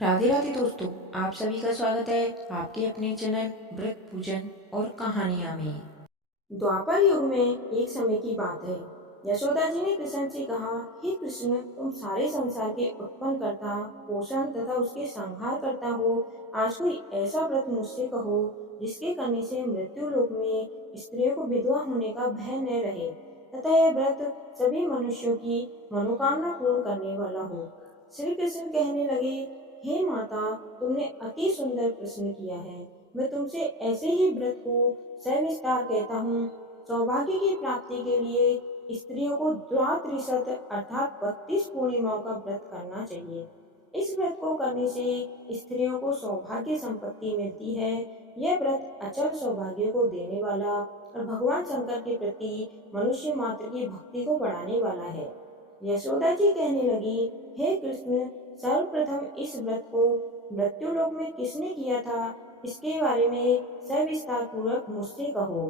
राधे राधे दोस्तों। आप सभी का स्वागत है आपके अपने चैनल व्रत पूजन और कहानियां में। द्वापर युग में एक समय की बात है। यशोदा जी ने कृष्ण से कहा, हे कृष्ण, तुम सारे संसार के उत्पन्न करता, पोषण तथा उसके संहार करता हो। आज कोई ऐसा व्रत मुझसे कहो जिसके करने से मृत्यु लोक में स्त्रियों को विधवा होने का भय न रहे तथा यह व्रत सभी मनुष्यों की मनोकामना पूर्ण करने वाला हो। श्री कृष्ण कहने लगे, हे माता, तुमने अति सुंदर प्रश्न किया है। मैं तुमसे ऐसे ही व्रत को सविस्तार कहता हूँ। सौभाग्य की प्राप्ति के लिए स्त्रियों को द्वात्रिशत अर्थात 32 पूर्णिमाओं का व्रत करना चाहिए। इस व्रत को करने से स्त्रियों को सौभाग्य संपत्ति मिलती है। यह व्रत अचल सौभाग्य को देने वाला और भगवान शंकर के प्रति मनुष्य मात्र की भक्ति को बढ़ाने वाला है। यशोदा जी कहने लगी, हे कृष्ण, सर्वप्रथम इस व्रत को मृत्युलोक में किसने किया था, इसके बारे में सविस्तार पूर्वक मुझसे कहो।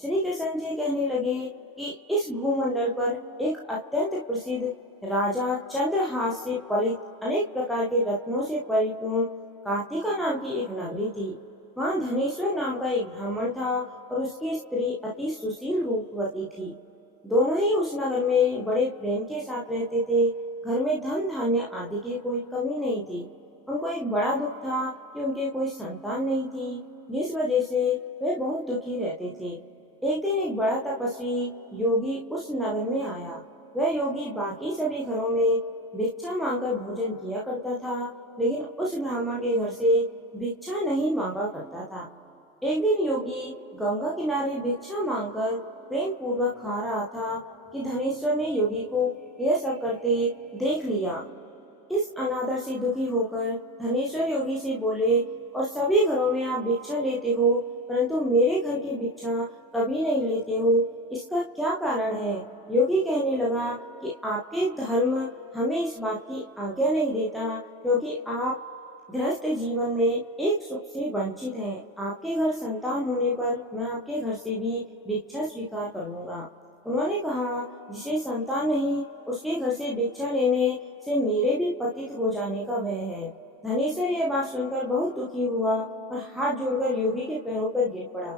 श्री कृष्ण जी कहने लगे कि इस भूमंडल पर एक अत्यंत प्रसिद्ध राजा चंद्रहास से पलित अनेक प्रकार के रत्नों से परिपूर्ण कार्तिका नाम की एक नगरी थी। वहाँ धनेश्वर नाम का एक ब्राह्मण था और उसकी स्त्री अति सुशील रूपवती थी। दोनों ही उस नगर में बड़े प्रेम के साथ रहते थे। घर में धन धान्य आदि की कोई कमी नहीं थी। उनको एक बड़ा दुख था कि उनके कोई संतान नहीं थी, जिस वजह से वे बहुत दुखी रहते थे। एक दिन एक बड़ा तपस्वी योगी उस नगर में आया। वह योगी बाकी सभी घरों में भिक्षा मांगकर भोजन किया करता था, लेकिन उस ब्राह्मण के घर से भिक्षा नहीं मांगा करता था। एक दिन योगी गंगा किनारे भिक्षा मांगकर प्रेम पूर्वक खा रहा था कि धनेश्वर ने योगी को यह सब करते देख लिया। इस अनादर से दुखी होकर धनेश्वर योगी से बोले, और सभी घरों में आप भिक्षा लेते हो, परंतु मेरे घर की भिक्षा कभी नहीं लेते हो, इसका क्या कारण है? योगी कहने लगा कि आपके धर्म हमें इस बात की आज्ञा नहीं देता, क्योंकि आप गृहस्थ जीवन में एक सुख से वंचित हैं। आपके घर संतान होने पर मैं आपके घर से भी भिक्षा स्वीकार करूंगा। उन्होंने कहा, जिसे संतान नहीं उसके घर से भिक्षा लेने से मेरे भी पतित हो जाने का भय है। धनेश्वर यह बात सुनकर बहुत दुखी हुआ और हाथ जोड़कर योगी के पैरों पर गिर पड़ा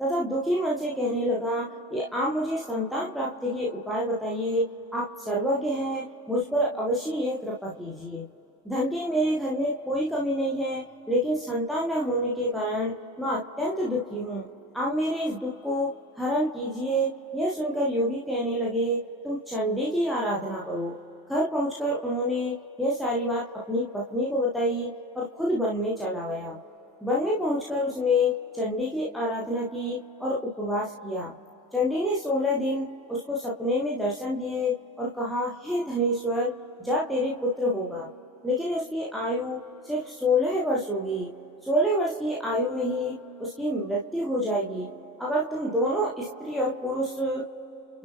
तथा दुखी मन से कहने लगा कि आप मुझे संतान प्राप्ति के उपाय बताइए। आप सर्वज्ञ हैं, मुझ पर अवश्य यह कृपा कीजिए। धन की मेरे घर में कोई कमी नहीं है, लेकिन संतान न होने के कारण मैं अत्यंत दुखी हूँ। आप मेरे इस दुख को हरण कीजिए। यह सुनकर योगी कहने लगे, तुम चंडी की आराधना करो। घर पहुंचकर उन्होंने यह सारी बात अपनी पत्नी को बताई और खुद वन में चला गया। वन में पहुंचकर उसने चंडी की आराधना की और उपवास किया। चंडी ने 16 दिन उसको सपने में दर्शन दिए और कहा, हे धनेश्वर, जा तेरे पुत्र होगा। लेकिन उसकी आयु सिर्फ 16 वर्ष होगी। 16 वर्ष की आयु में ही उसकी मृत्यु हो जाएगी। अगर तुम दोनों स्त्री और पुरुष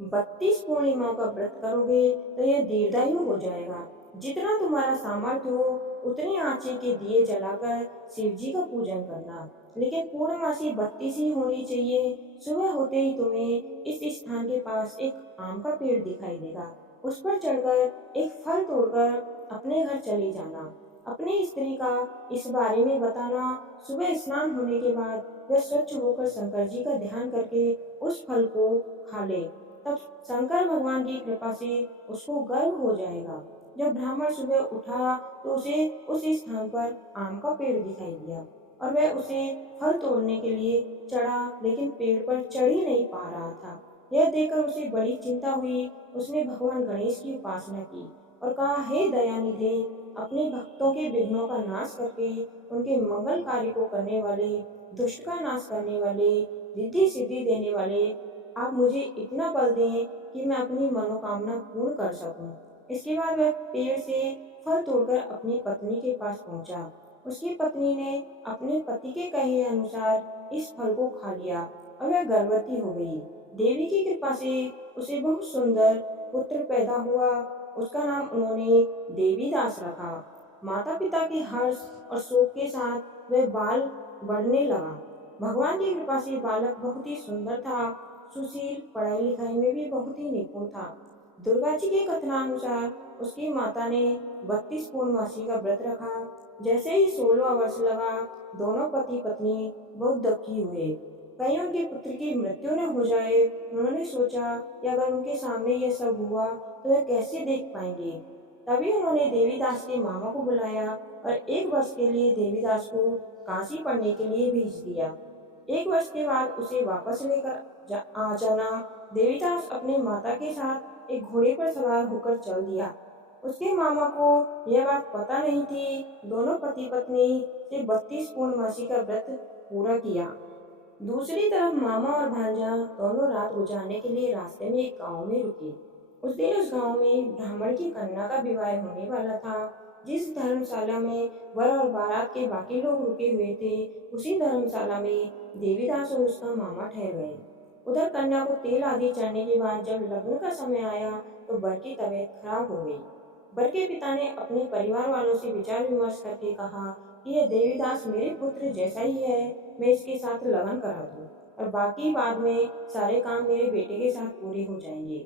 32 पूर्णिमाओं का व्रत करोगे तो यह दीर्घायु हो जाएगा। जितना तुम्हारा सामर्थ्य हो उतने आंचे के दिए जलाकर शिव जी का पूजन करना, लेकिन पूर्णमासी 32 ही होनी चाहिए। सुबह होते ही तुम्हें इस स्थान के पास एक आम का पेड़ दिखाई देगा। उस पर चढ़कर एक फल तोड़कर अपने घर चले जाना। अपनी स्त्री का इस बारे में बताना। सुबह स्नान होने के बाद वह स्वच्छ होकर शंकर जी का ध्यान करके उस फल को खा ले। तब शंकर भगवान की कृपा से उसको गर्व हो जाएगा। जब ब्राह्मण सुबह उठा तो उसे उस स्थान पर आम का पेड़ दिखाई दिया और वह उसे फल तोड़ने के लिए चढ़ा, लेकिन पेड़ पर चढ़ ही नहीं पा रहा था। यह देखकर उसे बड़ी चिंता हुई। उसने भगवान गणेश की उपासना की और कहा, हे दयानिधे, अपने भक्तों के विघ्नों का नाश करके उनके मंगल कार्य को करने वाले, दुष्ट का नाश करने वाले, रिद्धि सिद्धि देने वाले, आप मुझे इतना बल दें कि मैं अपनी मनोकामना पूर्ण कर सकूं। इसके बाद वह पेड़ से फल तोड़कर अपनी पत्नी के पास पहुंचा। उसकी पत्नी ने अपने पति के कहे अनुसार इस फल को खा लिया और वह गर्भवती हो गई। देवी की कृपा से उसे बहुत सुंदर पुत्र पैदा हुआ। उसका नाम उन्होंने देवीदास रखा। माता पिता के हर्ष और शोक के साथ वह बाल बढ़ने लगा। भगवान की कृपा से बालक बहुत ही सुंदर था, सुशील, पढ़ाई लिखाई में भी बहुत ही निपुण था। दुर्गा जी के कथनानुसार उसकी माता ने 32 पूर्णमासी का व्रत रखा। जैसे ही 16वां वर्ष लगा, दोनों पति पत्नी बहुत दुखी हुए। कहीं उनके पुत्र की मृत्यु न हो जाए। उन्होंने सोचा कि अगर उनके सामने यह सब हुआ तो वह कैसे देख पाएंगे। तभी उन्होंने देवीदास के मामा को बुलाया और 1 वर्ष के लिए देवीदास को काशी पढ़ने के लिए भेज दिया। 1 वर्ष के बाद उसे वापस लेकर आ जाना। देवीदास अपने माता के साथ एक घोड़े पर सवार होकर चल दिया। उसके मामा को यह बात पता नहीं थी। दोनों पति पत्नी से 32 पूर्णमासी का व्रत पूरा किया। दूसरी तरफ मामा और भांजा दोनों रात गुजारने के लिए रास्ते में एक गांव में रुके। उस दिन उस गांव में ब्राह्मण की कन्या का विवाह होने वाला था। जिस धर्मशाला में वर और बारात के बाकी लोग रुके हुए थे, उसी धर्मशाला में देवीदास और उसका मामा ठहर गए। उधर कन्या को तेल आदि चढ़ने के बाद जब लग्न का समय आया तो वर की तबीयत खराब हो गई। वर के पिता ने अपने परिवार वालों से विचार विमर्श करके कहा कि यह देवीदास मेरे पुत्र जैसा ही है, मैं इसके साथ लगन करा दूं और बाकी बाद में सारे काम मेरे बेटे के साथ पूरे हो जाएंगे।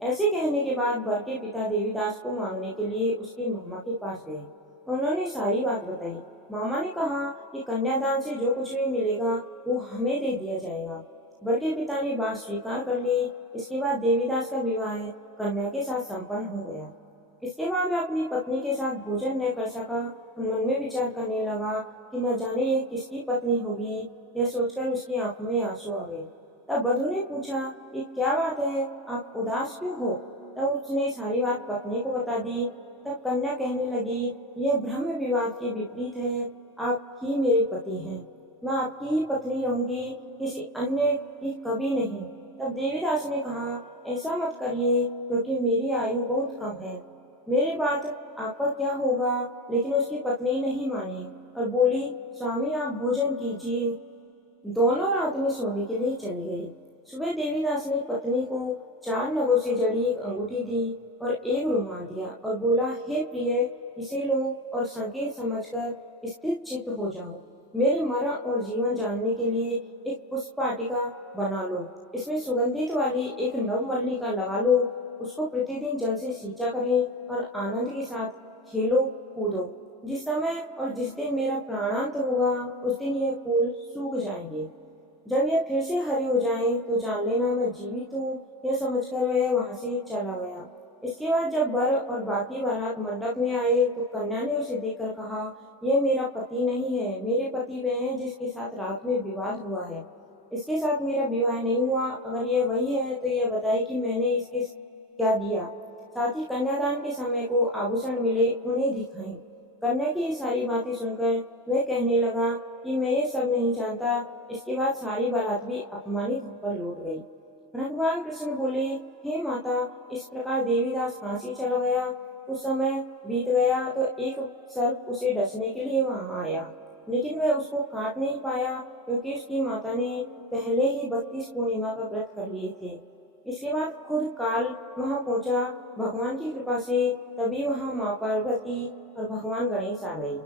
ऐसे कहने के बाद वर के पिता देवीदास को मांगने के लिए उसके मामा के पास गए। उन्होंने सारी बात बताई। मामा ने कहा कि कन्यादान से जो कुछ भी मिलेगा वो हमें दे दिया जाएगा। वर के पिता ने बात स्वीकार कर ली। इसके बाद देवीदास का विवाह कन्या के साथ संपन्न हो गया। इसके बाद वह अपनी पत्नी के साथ भोजन न कर सका और मन में विचार करने लगा कि न जाने ये किसकी पत्नी होगी। यह सोचकर उसकी आंखों में आंसू आ गए। तब वधू ने पूछा कि क्या बात है, आप उदास क्यों हो। तब उसने सारी बात पत्नी को बता दी। तब कन्या कहने लगी, यह ब्रह्म विवाद के विपरीत है। आप ही मेरे पति हैं, मैं आपकी ही पत्नी रहूंगी, किसी अन्य की कभी नहीं। तब देवीदास ने कहा, ऐसा मत करिए क्योंकि मेरी आयु बहुत कम है। मेरी बात आप पर क्या होगा। लेकिन उसकी पत्नी नहीं मानी और बोली, स्वामी आप भोजन कीजिए। दोनों रात में सोने के लिए चली गई। सुबह देवीदास ने पत्नी को 4 नगों से जड़ी एक अंगूठी दी और एक रुमाल दिया और बोला, हे प्रिय, इसे लो और संकेत समझकर स्थिर चित्त हो जाओ। मेरे मरण और जीवन जानने के लिए एक पुष्प वाटिका बना लो। इसमें सुगंधित वाली एक नवमल्लिका लगा लो। उसको प्रतिदिन जल से सींचा करें और आनंद के साथ खेलो कूदो। जिस समय और जिस दिन मेरा प्राणांत होगा उस दिन यह फूल सूख जाएंगे। जब यह फिर से हरे हो जाएं तो जान लेना मैं जीवित हूँ। यह समझकर वह वहां से चला गया। इसके बाद जब वर और बाकी बारात मंडप में आए तो कन्या ने उसे देखकर कहा, यह मेरा पति नहीं है, मेरे पति वह है जिसके साथ रात में विवाद हुआ है। इसके साथ मेरा विवाह नहीं हुआ। अगर यह वही है तो यह बताए कि मैंने इसके क्या दिया। साथ ही कन्यादान के समय को आभूषण मिले उन्हें दिखाएं। कन्या की ये सारी बातें सुनकर वह कहने लगा कि मैं ये सब नहीं जानता। इसके बाद सारी बारात भी अपमानित होकर लौट गई। भगवान कृष्ण बोले, हे माता, इस प्रकार देवीदास काशी चला गया। कुछ समय बीत गया तो एक सर्प उसे डसने के लिए वहां आया, लेकिन वह उसको काट नहीं पाया क्योंकि उसकी माता ने पहले ही 32 पूर्णिमा का व्रत कर लिए थे। इसके बाद खुद काल वहां पहुंचा। भगवान की कृपा से तभी वहां माँ पार्वती और भगवान गणेश आ गए।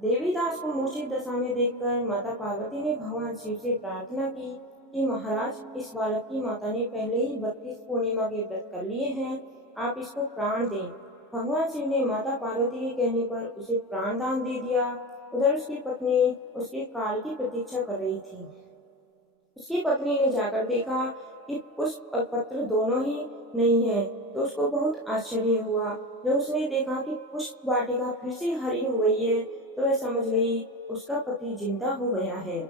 देवीदास को मूर्छित दशा में देखकर माता पार्वती ने भगवान शिव से प्रार्थना की कि महाराज, इस बालक की माता ने पहले ही 32 पूर्णिमा के व्रत कर लिए हैं, आप इसको प्राण दें। भगवान शिव ने माता पार्वती के कहने पर उसे प्राण दान दे दिया। उधर उसकी पत्नी उसके काल की प्रतीक्षा कर रही थी। उसकी पत्नी ने जाकर देखा कि पुष्प और पत्र दोनों ही नहीं है तो उसको बहुत आश्चर्य हुआ। जब उसने देखा कि पुष्प वाटिका फिर से हरी हो गई है तो वह समझ गई उसका पति जिंदा हो गया है।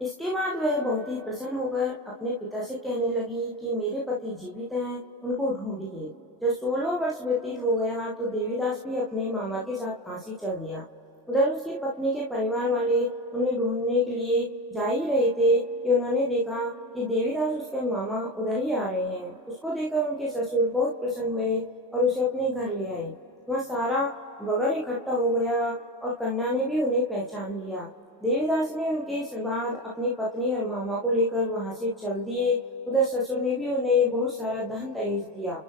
इसके बाद वह बहुत ही प्रसन्न होकर अपने पिता से कहने लगी कि मेरे पति जीवित हैं, उनको ढूंढिए। जब 16वां वर्ष व्यतीत हो गया तो देवीदास भी अपने मामा के साथ काशी चल दिया। उधर उसकी पत्नी के परिवार वाले उन्हें ढूंढने के लिए जा ही रहे थे कि उन्होंने देखा कि देवीदास उसके मामा उधर ही आ रहे हैं। उसको देखकर उनके ससुर बहुत प्रसन्न हुए और उसे अपने घर ले आए। वह सारा बगर इकट्ठा हो गया और कन्या ने भी उन्हें पहचान लिया। देवीदास ने उनके बाद अपनी पत्नी और मामा को लेकर वहां से चल दिए। उधर ससुर ने भी उन्हें बहुत सारा धन दहेज दिया।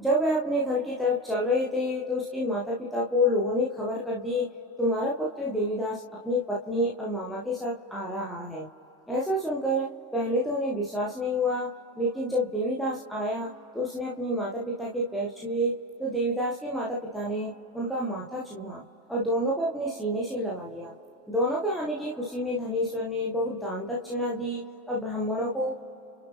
जब वह अपने घर की तरफ चल रहे थे तो उसके माता पिता को लोगों ने खबर कर दी, तुम्हारा पुत्र देवीदास अपनी पत्नी और मामा के साथ आ रहा है। ऐसा सुनकर पहले तो उन्हें विश्वास नहीं हुआ, लेकिन जब देवीदास आया तो उसने अपने माता पिता के पैर छुए तो देवीदास के माता पिता ने उनका माथा चूमा और दोनों को अपने सीने से लगा लिया। दोनों के आने की खुशी में धनेश्वर ने बहुत दान दक्षिणा दी और ब्राह्मणों को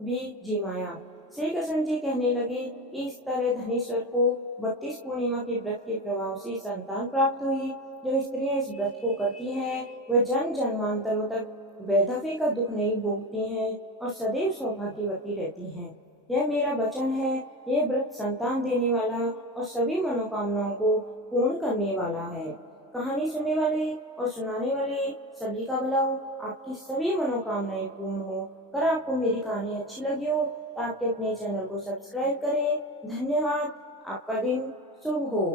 भी जिमाया। श्री कृष्ण जी कहने लगे कि इस तरह धनेश्वर को 32 पूर्णिमा के व्रत के प्रभाव से संतान प्राप्त हुई। जो स्त्रियां इस व्रत को करती हैं वह जन्म जन्मांतरों तक वैधव्य का दुख नहीं भोगती हैं और सदैव सौभाग्यवती रहती हैं। यह मेरा वचन है। यह व्रत संतान देने वाला और सभी मनोकामनाओं को पूर्ण करने वाला है। कहानी सुनने वाले और सुनाने वाले सभी का भला हो, आपकी सभी मनोकामनाएं पूर्ण हो। अगर आपको मेरी कहानी अच्छी लगी हो तो आपके अपने चैनल को सब्सक्राइब करें। धन्यवाद। आपका दिन शुभ हो।